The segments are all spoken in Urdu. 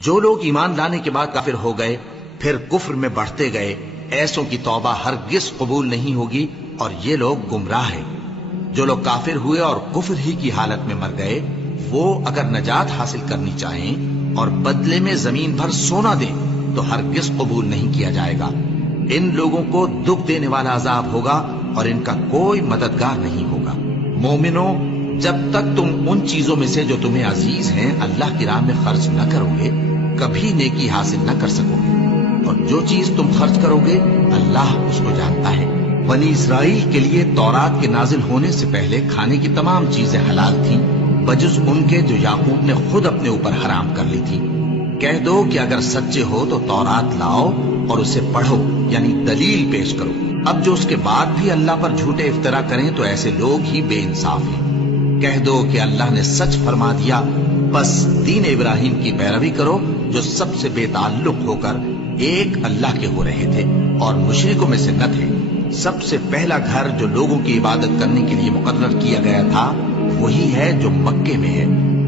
جو لوگ ایمان لانے کے بعد کافر ہو گئے پھر کفر میں بڑھتے گئے، ایسوں کی توبہ ہرگز قبول نہیں ہوگی اور یہ لوگ گمراہ ہیں۔ جو لوگ کافر ہوئے اور کفر ہی کی حالت میں مر گئے، وہ اگر نجات حاصل کرنی چاہیں اور بدلے میں زمین بھر سونا دیں تو ہرگز قبول نہیں کیا جائے گا۔ ان لوگوں کو دکھ دینے والا عذاب ہوگا اور ان کا کوئی مددگار نہیں ہوگا۔ مومنوں، جب تک تم ان چیزوں میں سے جو تمہیں عزیز ہیں اللہ کی راہ میں خرچ نہ کرو گے، کبھی نیکی حاصل نہ کر سکو گے، اور جو چیز تم خرچ کرو گے اللہ اس کو جانتا ہے۔ بنی اسرائیل کے لیے تورات کے نازل ہونے سے پہلے کھانے کی تمام چیزیں حلال تھیں بجز ان کے جو یعقوب نے خود اپنے اوپر حرام کر لی تھی۔ کہہ دو کہ اگر سچے ہو تو تورات لاؤ اور اسے پڑھو، یعنی دلیل پیش کرو۔ اب جو اس کے بعد بھی اللہ پر جھوٹے افطرا کریں تو ایسے لوگ ہی بے انصاف ہیں۔ کہہ دو کہ اللہ نے سچ فرما دیا، بس دین ابراہیم کی پیروی کرو جو سب سے بے تعلق ہو کر ایک اللہ کے ہو رہے تھے اور مشرکوں میں سے نہ تھے۔ سب سے پہلا گھر جو لوگوں کی عبادت کرنے کے لیے مقرر کیا گیا تھا وہی ہے جو مکے میں ہے،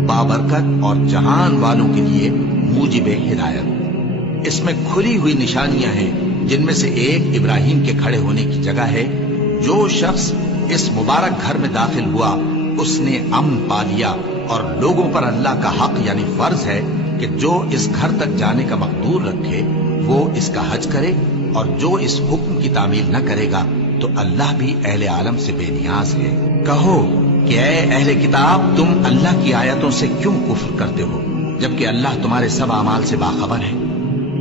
بابرکت اور جہان والوں کے لیے موجب ہدایت۔ اس میں کھلی ہوئی نشانیاں ہیں جن میں سے ایک ابراہیم کے کھڑے ہونے کی جگہ ہے۔ جو شخص اس مبارک گھر میں داخل ہوا اس نے امن پا لیا، اور لوگوں پر اللہ کا حق یعنی فرض ہے کہ جو اس گھر تک جانے کا مقدور رکھے وہ اس کا حج کرے، اور جو اس حکم کی تعمیل نہ کرے گا تو اللہ بھی اہل عالم سے بے نیاز ہے۔ کہو کہ اے اہل کتاب، تم اللہ کی آیتوں سے کیوں کفر کرتے ہو جبکہ اللہ تمہارے سب اعمال سے باخبر ہے؟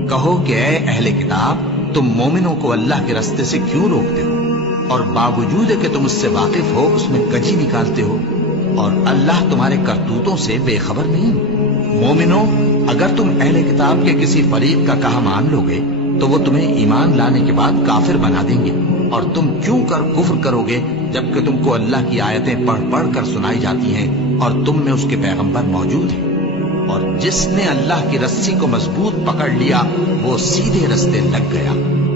کہو کہ اے اہل کتاب، تم مومنوں کو اللہ کے رستے سے کیوں روکتے ہو اور باوجود کہ تم اس سے واقف ہو اس میں کجی نکالتے ہو، اور اللہ تمہارے کرتوتوں سے بے خبر نہیں؟ مومنوں، اگر تم اہل کتاب کے کسی فریق کا کہا مان لو گے تو وہ تمہیں ایمان لانے کے بعد کافر بنا دیں گے، اور تم کیوں کر کفر کرو گے جبکہ تم کو اللہ کی آیتیں پڑھ پڑھ کر سنائی جاتی ہیں اور تم میں اس کے پیغمبر موجود ہیں۔ اور جس نے اللہ کی رسی کو مضبوط پکڑ لیا وہ سیدھے رستے لگ گیا۔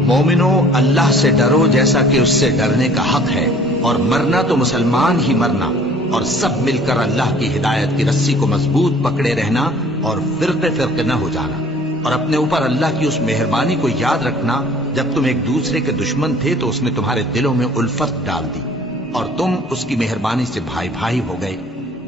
مومنوں، اللہ سے ڈرو جیسا کہ اس سے ڈرنے کا حق ہے، اور مرنا تو مسلمان ہی مرنا، اور سب مل کر اللہ کی ہدایت کی رسی کو مضبوط پکڑے رہنا اور فرقے فرقے نہ ہو جانا، اور اپنے اوپر اللہ کی اس مہربانی کو یاد رکھنا جب تم ایک دوسرے کے دشمن تھے تو اس نے تمہارے دلوں میں الفت ڈال دی اور تم اس کی مہربانی سے بھائی بھائی ہو گئے،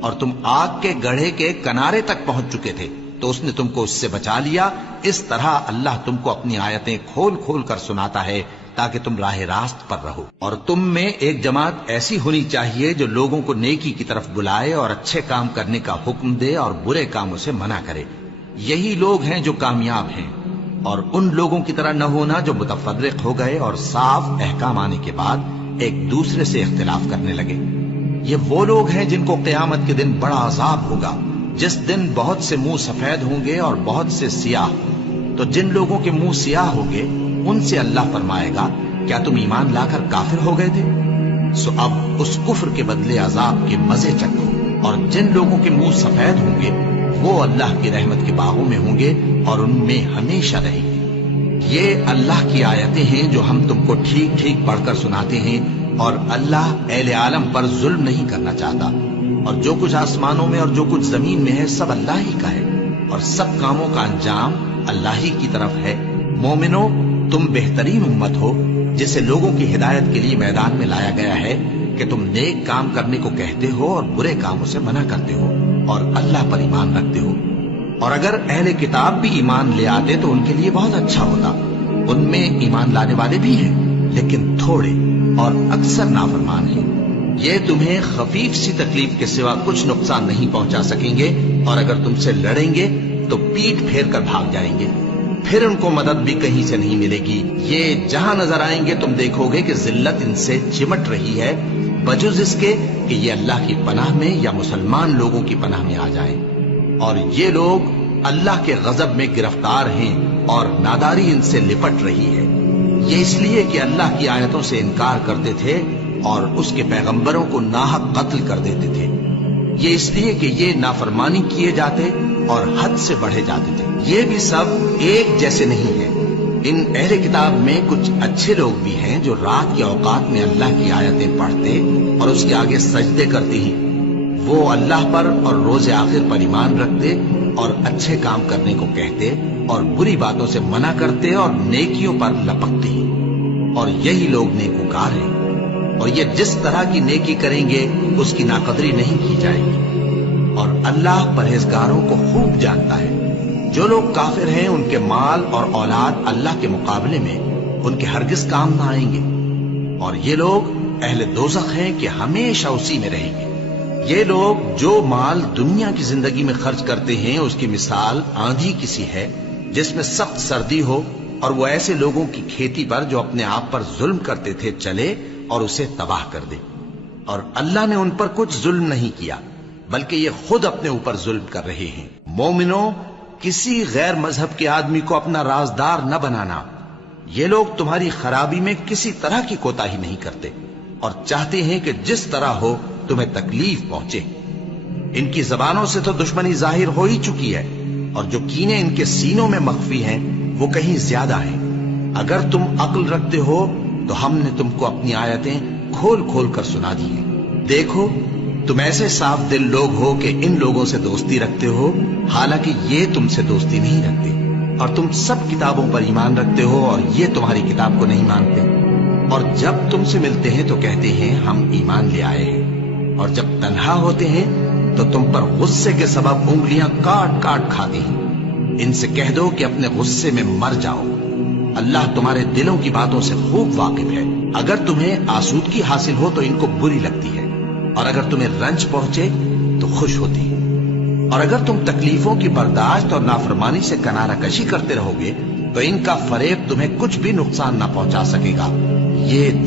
اور تم آگ کے گڑھے کے کنارے تک پہنچ چکے تھے تو اس نے تم کو اس سے بچا لیا۔ اس طرح اللہ تم کو اپنی آیتیں کھول کھول کر سناتا ہے تاکہ تم راہ راست پر رہو۔ اور تم میں ایک جماعت ایسی ہونی چاہیے جو لوگوں کو نیکی کی طرف بلائے اور اچھے کام کرنے کا حکم دے اور برے کاموں سے منع کرے۔ یہی لوگ ہیں جو کامیاب ہیں، اور ان لوگوں کی طرح نہ ہونا جو متفرق ہو گئے اور صاف احکام آنے کے بعد ایک دوسرے سے اختلاف کرنے لگے۔ یہ وہ لوگ ہیں جن کو قیامت کے دن بڑا عذاب ہوگا، جس دن بہت سے منہ سفید ہوں گے اور بہت سے سیاہ۔ تو جن لوگوں کے منہ سیاہ ہوں گے ان سے اللہ فرمائے گا، کیا تم ایمان لا کر کافر ہو گئے تھے؟ سو اب اس کفر کے بدلے عذاب کے مزے چکھو۔ اور جن لوگوں کے منہ سفید ہوں گے وہ اللہ کی رحمت کے باغوں میں ہوں گے اور ان میں ہمیشہ رہیں گے۔ یہ اللہ کی آیتیں ہیں جو ہم تم کو ٹھیک ٹھیک پڑھ کر سناتے ہیں، اور اللہ اہل عالم پر ظلم نہیں کرنا چاہتا، اور جو کچھ آسمانوں میں اور جو کچھ زمین میں ہے سب اللہ ہی کا ہے، اور سب کاموں کا انجام اللہ ہی کی طرف ہے۔ مومنوں، تم بہترین امت ہو جسے لوگوں کی ہدایت کے لیے میدان میں لایا گیا ہے کہ تم نیک کام کرنے کو کہتے ہو اور برے کاموں سے منع کرتے ہو اور اللہ پر ایمان رکھتے ہو۔ اور اگر اہل کتاب بھی ایمان لے آتے تو ان کے لیے بہت اچھا ہوتا، ان میں ایمان لانے والے بھی ہیں لیکن تھوڑے اور اکثر نافرمان ہیں۔ یہ تمہیں خفیف سی تکلیف کے سوا کچھ نقصان نہیں پہنچا سکیں گے، اور اگر تم سے لڑیں گے تو پیٹ پھیر کر بھاگ جائیں گے، پھر ان کو مدد بھی کہیں سے نہیں ملے گی۔ یہ جہاں نظر آئیں گے تم دیکھو گے کہ ذلت ان سے چمٹ رہی ہے، بجز اس کے کہ یہ اللہ کی پناہ میں یا مسلمان لوگوں کی پناہ میں آ جائیں۔ اور یہ لوگ اللہ کے غضب میں گرفتار ہیں اور ناداری ان سے لپٹ رہی ہے۔ یہ اس لیے کہ اللہ کی آیتوں سے انکار کرتے تھے اور اس کے پیغمبروں کو ناحق قتل کر دیتے تھے۔ یہ اس لیے کہ یہ نافرمانی کیے جاتے اور حد سے بڑھے جاتے تھے۔ یہ بھی سب ایک جیسے نہیں ہیں۔ ان اہل کتاب میں کچھ اچھے لوگ بھی ہیں جو رات کے اوقات میں اللہ کی آیتیں پڑھتے اور اس کے آگے سجدے کرتے ہیں۔ وہ اللہ پر اور روز آخر پر ایمان رکھتے اور اچھے کام کرنے کو کہتے اور بری باتوں سے منع کرتے اور نیکیوں پر لپکتے اور یہی لوگ نیکوکار ہیں اور یہ جس طرح کی نیکی کریں گے اس کی ناقدری نہیں کی جائے گی اور اللہ پرہیزگاروں کو خوب جانتا ہے۔ جو لوگ کافر ہیں ان کے مال اور اولاد اللہ کے مقابلے میں ان کے ہرگز کام نہ آئیں گے اور یہ لوگ اہل دوزخ ہیں کہ ہمیشہ اسی میں رہیں گے۔ یہ لوگ جو مال دنیا کی زندگی میں خرچ کرتے ہیں اس کی مثال آندھی کسی ہے جس میں سخت سردی ہو اور وہ ایسے لوگوں کی کھیتی پر جو اپنے آپ پر ظلم کرتے تھے چلے اور اسے تباہ کر دے، اور اللہ نے ان پر کچھ ظلم نہیں کیا بلکہ یہ خود اپنے اوپر ظلم کر رہے ہیں۔ مومنوں، کسی غیر مذہب کے آدمی کو اپنا رازدار نہ بنانا۔ یہ لوگ تمہاری خرابی میں کسی طرح کی کوتاہی نہیں کرتے اور چاہتے ہیں کہ جس طرح ہو تمہیں تکلیف پہنچے۔ ان کی زبانوں سے تو دشمنی ظاہر ہو ہی چکی ہے اور جو کینے ان کے سینوں میں مخفی ہیں وہ کہیں زیادہ ہیں۔ اگر تم عقل رکھتے ہو تو ہم نے تم کو اپنی آیتیں کھول کھول کر سنا دی ہیں۔ دیکھو، تم ایسے صاف دل لوگ ہو کہ ان لوگوں سے دوستی رکھتے ہو حالانکہ یہ تم سے دوستی نہیں رکھتے، اور تم سب کتابوں پر ایمان رکھتے ہو اور یہ تمہاری کتاب کو نہیں مانتے، اور جب تم سے ملتے ہیں تو کہتے ہیں ہم ایمان لے آئے ہیں، اور جب تنہا ہوتے ہیں تو تم پر غصے کے سبب انگلیاں کاٹ کاٹ کھاتے ہیں۔ ان سے کہہ دو کہ اپنے غصے میں مر جاؤ، اللہ تمہارے دلوں کی باتوں سے خوب واقف ہے۔ اگر تمہیں آسودگی حاصل ہو تو ان کو بری لگتی ہے، اور اگر تمہیں رنج پہنچے تو خوش ہوتی ہے، اور اگر تم تکلیفوں کی برداشت اور نافرمانی سے کنارہ کشی کرتے رہو گے تو ان کا فریب تمہیں کچھ بھی نقصان نہ پہنچا سکے گا۔ یہ